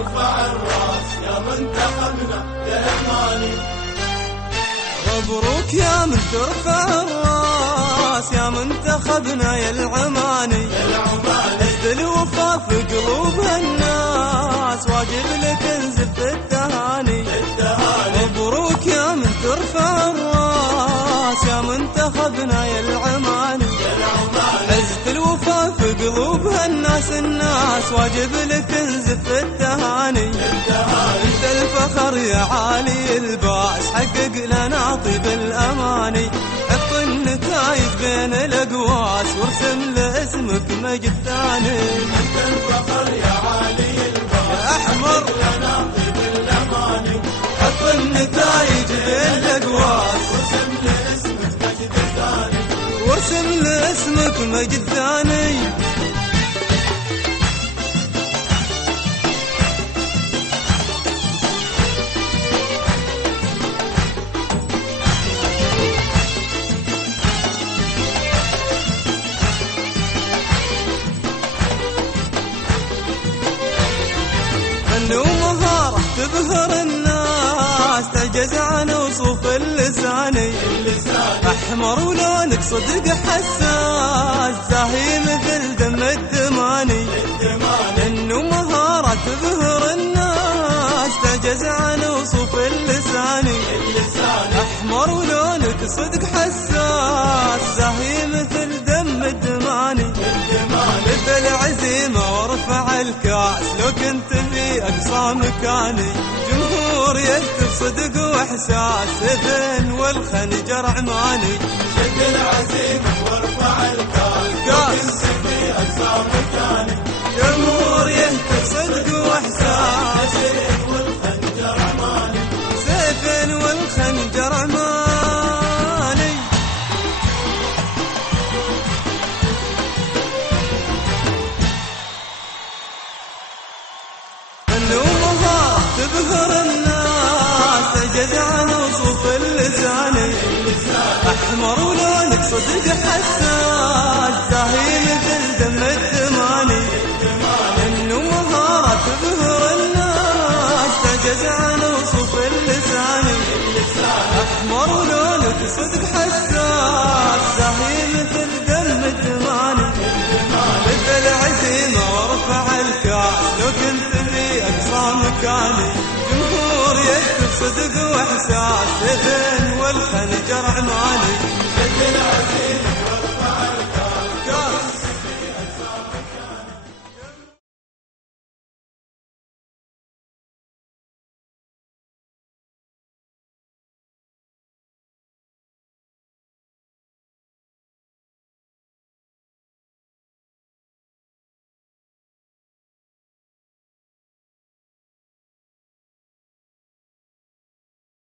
وارفع الراس يا منتخبنا يا عماني. مبروك يا من ترفع الراس يا منتخبنا يا العماني. نزل الوفا في قلوب الناس واجب لك انزف التهاني. مبروك يا من ترفع الراس يا منتخبنا يا العماني. عزت الوفا في قلوب الناس واجب لك انزف التهاني. انت الفخر يا عالي الباس حقق لنا طيب الاماني. حط النتايج بين الاقواس وارسم لاسمك مجد ثاني. انت الفخر يا عالي الباس يا احمر حقق لنا طيب الاماني. حط النتايج بين الاقواس وارسم لاسمك مجد ثاني. فن ومهارة تبهر الناس تعجز عن وصف اللساني. أحمر ولونك صدق حساس زاهي مثل دم الدماني. فن ومهارة تبهر الناس تعجز عن وصف اللساني. أحمر ولونك صدق حساس زاهي مثل دم الدماني. مثل عزيمة وارفع الكاس لو كنت في أقصى مكاني. جمهور يهتف صدق وإحساس سيفن والخنجر عماني. شد العزيمة وارفع الكاس لو كنت في أقصى مكاني. جمهور يهتف صدق وإحساس سيف والخنجر عماني. سيفن والخنجر عماني. فن ومهارة تبهر الناس تعجز عن وصف اللساني. أحمر ولونك صدق حساس زاهي مثل دم الدماني. فن ومهارة تبهر الناس تعجز عن وصف اللساني. أحمر ولونك صدق حساس زاهي مثل دم الدماني. مثل عزيمة وارفع الكاس لو كنت في أقصى مكاني. جمهور يهتف صدق وإحساس سيفن والخنجر عماني. شد العزيمة